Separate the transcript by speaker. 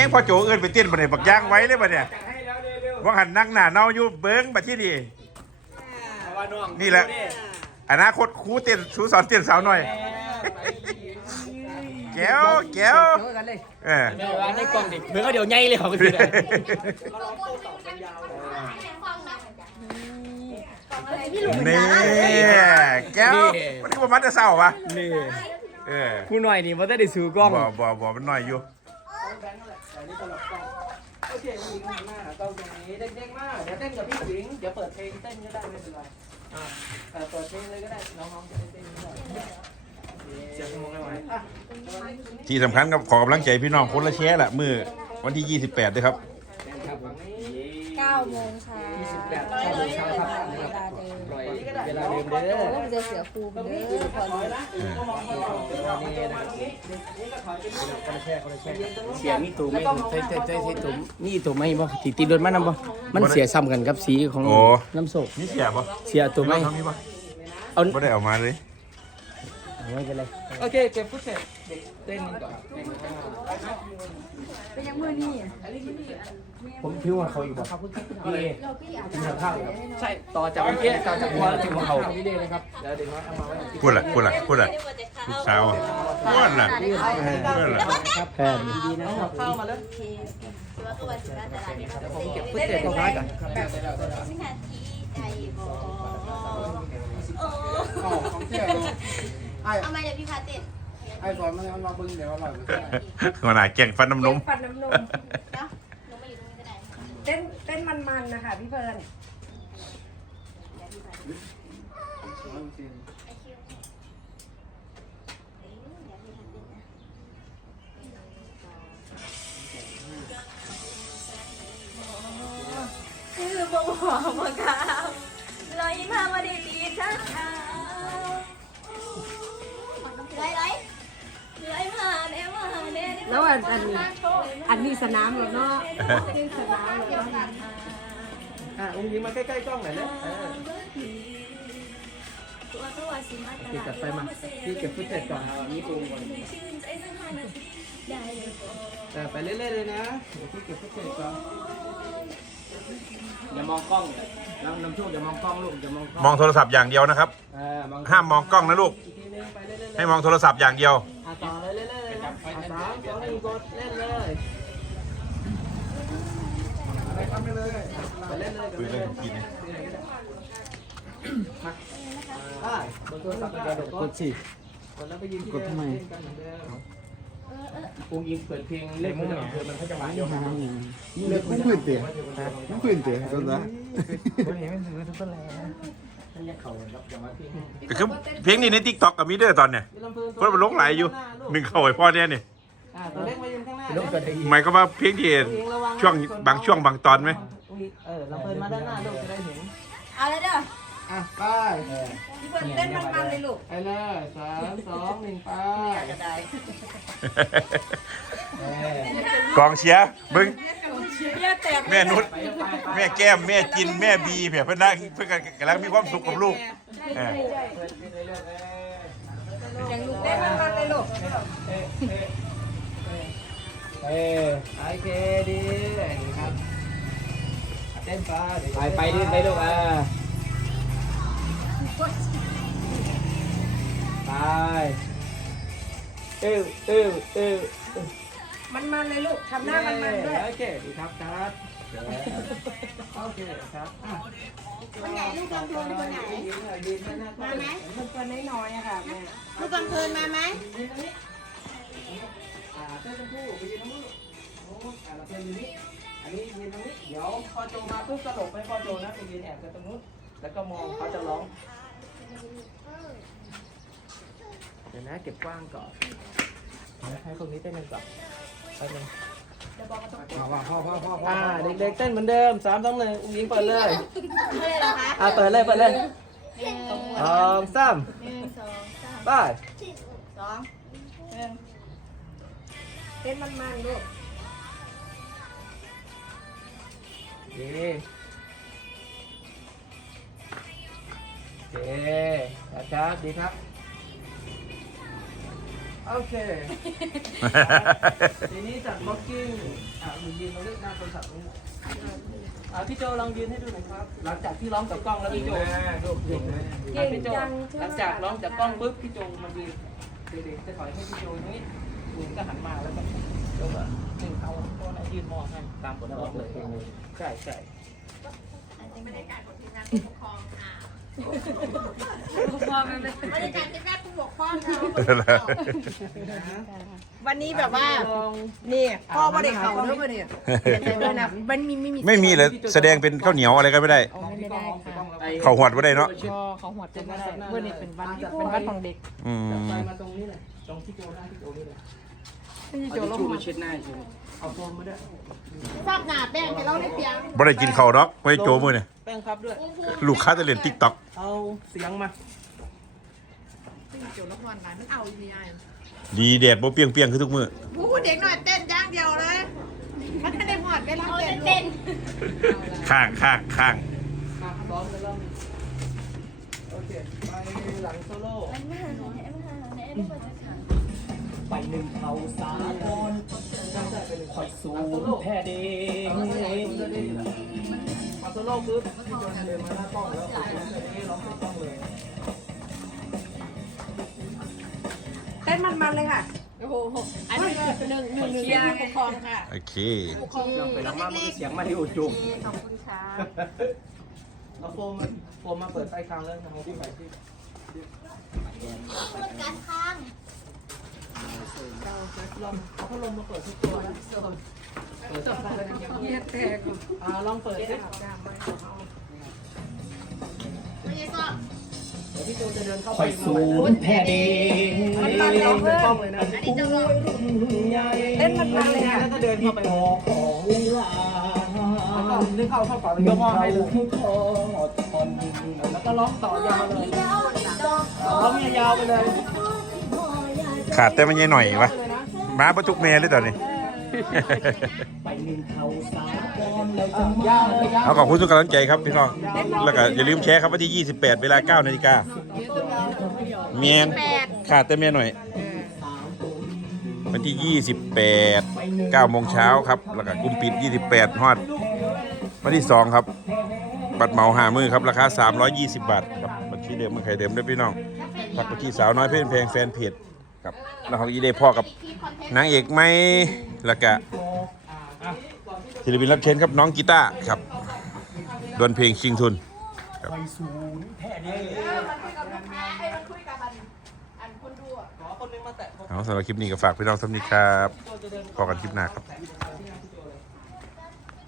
Speaker 1: พอโจเอินไปเต้นบันไดบักย่างไว้เลยบัดเนี่ยว่าหันนั่งหน้าเน่าอยู่เบิ้งบัดที่นี่นี่แหละอนาคตครูเต้นครูสอนเต้นสาวหน่อยแก้ว
Speaker 2: ในกล่องดิเมื่อก็เดี๋ยวไงเลยเหรอพี่
Speaker 1: นี่แก้วมันคือประมาณจะเศร้าปะ
Speaker 2: นี่ผู้หน่อยนี่มันได้สูกล้อง
Speaker 1: บ่มันหน่อยอยู่
Speaker 3: โอเคผู้หญิงหันหน้ากล้องตรงนี้เด็กๆมากเดี๋ยวเต้นกับพี่หญิงเดี๋ยวเปิดเพลงเต้นก็ได้ไม่เป็นไรเปิดเพลงเลยก็ได้น้องๆจะได้เต้นก็ได้เสียงมองได้ไหม
Speaker 1: ที่สำคัญกับขอกำลังใจพี่น้องคนละแชร์ละมือวันที่28ด้วยครับ
Speaker 4: 9 โมงเช้า
Speaker 3: 9 โมงเช้าครับเวลาเดิมเด้อ
Speaker 4: แล้วมันจะเสียครูเด้อพอดี
Speaker 2: เสียมีตัวไม่ใช่ตัวนี่ตัวไม่บ่ตีโดนมันนำบ่มันเสียซ้ำกันกับสีของน้ำโศก
Speaker 1: นี่เสียป่ะ
Speaker 2: เสียตัวไม่
Speaker 1: เอาไม่ได้เอามาเลย
Speaker 2: ไม่เป็นไร
Speaker 3: โอเคเก็บฟุตเสร็จเด็กเต้นก่อน
Speaker 4: เป็นยังมือนี่
Speaker 2: ผมคิดว่าเขาอีกบ่พี่กินข้าว
Speaker 3: ใช่ต่อจากเมื่อกี้ต่อจากหัวถึงเขา
Speaker 2: พี่เด้นะครับ
Speaker 3: เดี๋ยวเอามาไว้
Speaker 1: พูดละลูกสาวพูดละ
Speaker 2: ครับแพน
Speaker 3: ดีๆนะครับเข้ามาเลยเดี๋ยวผมเก็บฟุตเสร็จตรงนั้นก่อน
Speaker 5: ของเที่ยวเอามาเดี๋ยวพี่พาเต้นไอ้สอนมันลองบึ้งเดี๋ยวอร่อย
Speaker 1: ขนาดแก่งฟันน้ำนม
Speaker 4: ฟันน้ำนม
Speaker 5: นะลงมาอยู่ตรงนี้ก็ได้
Speaker 4: เต้นมันๆนะคะพี่เฟิร์นคือบอกมาครับลอยมามาดีดีทั้งเอาแล้วอันนี้สนามหรอเนาะนี่สนามหรอ
Speaker 3: องค์หญิงมาใกล้ๆกล้องหน่อยนะพี่จัดไปมาพี่เก็บฟุตเสร็จก่อนนี่ตูมก่อนไปเรื่อยๆเลยนะเดี๋ยวพี่เก็บฟุตเสร็จก่อนอย่ามองกล้องน้ำโชคอย่ามองกล้องลูกอย่ามอง
Speaker 1: มองโทรศัพท์อย่างเดียวนะครับห้ามมองกล้องนะลูกให้มองโทรศัพท์อย่างเดียว
Speaker 3: ต่อเลยเรื่อยๆ3 2 1กดเล่นเลยไปเล่นเลย
Speaker 1: คุยเรื่องกิน
Speaker 3: บนโทรศัพท์เดี๋ยวกดสิกดแล้วไปยืนที่เดิมเล่นกันเหมือนเดิมองค์ยิงเปิดเพลงเล่นมันมันเขาจะมาเยอะ
Speaker 5: มันพื้นเตี๋ยมันพื้นเตี๋ยก็ได้
Speaker 1: คือเพลงนี้ใน TikTok กับมีเดอร์ตอนเนี่ยเพื่อนมันลงไหลอยู่1เข้าไอ้พ่อเนี่ยนี่
Speaker 3: ตัวเล็กมายืนข้างหน้า
Speaker 1: หมายก็ว่าเพลงที่ช่วงบางตอนไหม
Speaker 3: เราเปิดมาด้านหน้าลูกจะได้เห็น
Speaker 4: เอาเลยเด้อ
Speaker 3: ไป
Speaker 4: พี่เฟิร์นเต้นมันเลยลูก
Speaker 3: ไปเลย3 2 1ไป
Speaker 4: จะได้
Speaker 1: กองเชียร์มึงแม่นุชแม่แก้มแม่จินแม่บีเพื่อนนั่งเพื่อนกำลังมีความสุขกับลูก
Speaker 4: อย่างลูกเต้นมันเลยลูก
Speaker 3: โอเคดีครับเต้น
Speaker 2: ไปดิไปลูกไป
Speaker 4: มันเลยลูกทำหน้ามันด้วย
Speaker 3: โอเคดีครับครับโอเคครับ
Speaker 5: คนไหนลูกกำเพลินคนไหนมาไหม
Speaker 4: ลูกตัวน้อยๆค่ะแม่
Speaker 5: ลูกกำเพลินมาไหม
Speaker 3: เต้นคู่ไปยืนตรงนู้นเราเต้นอยู่นี่อันนี้ยืนตรงนี้เดี๋ยวพอโจมาปุ๊บกระโดดไปพอโจนะไปยืนแอบกันตรงนู้นแล้วก็มองเขาจะร้องเดี๋ยวนะเก็บกว้างก่อนให้คนนี้เต้นกันก่อนไปเลยพ่อเด็กๆเต้นเหมือนเดิม3 2 1อุ้งยิงเปิดเลยเปิดเลย2 3ไป
Speaker 4: เต้นมันลูก
Speaker 3: ดีครับดีครับโอเคทีนี้จัดบล็อกกิ้งยืนตรงนี้หน้าโทรศัพท์นี่พี่โจลองยืนให้ดูหน่อยครับหลังจากที่ร้องกับกล้องแล้วพี่โจพี่โจหลังจากร้องจากกล้องปุ๊บพี่โจมายืนเด็กๆจะถอยให้พี่โจตรงนี้คุณก็หันมาแล้วก็ดึงเขาตัวไหนยืนมองให้ตามบทร้องเลยใช่ใช่
Speaker 4: บรรยากาศของทีมงานผู้ปกครองค่ะบรรยากาศทีมงานผู้ปกครองวันนี้แบบว่านี่พ่อบ่ได้เขาเด้อบ่เนี่ยด้วยนะมัน
Speaker 1: ไม่มีเลยแสดงเป็นข้าวเหนียวอะไรก็ไม่ได้
Speaker 4: ไม่ได้ค่ะ
Speaker 1: เขาหวดไม่ได้เนาะ
Speaker 4: เขาหัวจะไม่ได้เมื่อนี้เป็นวันของเด็ก
Speaker 1: อืม
Speaker 3: ไปมาตรงนี้เลยตรงที่โจได้ที่โจนี่เลย
Speaker 2: เอาทิชชู่มาเช็ดหน้าใช่ไหม
Speaker 3: เอาโฟมมาด้วย
Speaker 4: ทราบหนาแป้งให้เราได้เปียง
Speaker 1: บ่ได้กินข้าวดอกไม่โจมือเนี่ย
Speaker 3: แป้งครับด้วย
Speaker 1: ลูกค้าจะเล่นติ๊กต็อก
Speaker 3: เอาเสียงมา
Speaker 4: เกี่ยวละครหลายมันเอาอีไอ
Speaker 1: ดีแดดบ่เปรี้ยงคือทุกมื้อ
Speaker 4: ผู้เด็กหน่อยเต้นย่างเดียวเลย มันไม่ได้หอดเวลาเต้น
Speaker 1: ข้าง
Speaker 3: ร้องกันแล้วโอเคไปหลังโซโล่ไปหนึ่งเขาสาคอนคอยสูงแพ้เด้งมาโซโล่ปุ๊บพี่โจเดินมาหน้ากล้องแล้วร้องใส่กล้องเลย
Speaker 4: เต้นมันเลยค่ะ โอ้โหอันนี้หนึ่งปกครองค่ะ
Speaker 1: โอเค
Speaker 3: ลองไปลองมามันเสียงมาที่อุจุ
Speaker 4: ขอบคุณค่ะ
Speaker 3: เอาโฟมมาเปิดใต้คางแล้วทำที่ใหม่ที่
Speaker 4: การข้าง
Speaker 3: ลองเอาพัดลมมาเปิดทุกตัวแล้วลองเปิดสิ
Speaker 4: ไม่ใช่ซ่อม
Speaker 3: เดี๋ยวพี่โจจะเดินเข้าไป
Speaker 2: ศูนย์แพ้เด้ง
Speaker 3: มันเดินเพื่อนเลยนะ
Speaker 4: อันนี้จะลอง
Speaker 3: เต้นมันเลยนะแล้วก็เดินเข้าไปนึกเข้าปากยกห้อให้เลยแล้วก็ร้องต่อยาวเลยร้องยาวไปเลย
Speaker 1: ขาดแต่มันยังหน่อยวะมาประทุกเมย์เลยตอนนี้
Speaker 3: ยาวเลยยาว
Speaker 1: เอาขอบคุณทุกกำลังใจครับพี่น้อง แล้วก็อย่าลืมแชร์ครับวันที่ 28 เวลา 9 นาฬิกาเมียนขาดแต่เมียหน่อย วันที่ 28 9 โมงเช้าครับ แล้วก็กลุ่มปิด 28 ฮอด วันที่ 2 ครับ บัตรเหมาหามือครับ ราคา 320 บาทครับบัญชีเดิมเมืองไข่เดิมด้วยพี่น้องฝากบัญชีสาวน้อยเพื่อนแพงแฟนเพจครับแล้วของอีเดพ่อกับนางเอกไหมแล้วก็ศิลปินรับเชิญครับน้องกีตาร์ครับดวลเพลงชิงทุนครับ
Speaker 4: มันคุยกับลูกค้าไอ้มันคุยกับอันคนดูอ่ะ
Speaker 3: ขอคนนึงมาแตะ
Speaker 1: เอาสำหรับคลิปนี้ก็ฝากพี่น้องสำนึกครับพอกันคลิปหน้าครับ
Speaker 3: ที่หน้าพี่โจเลย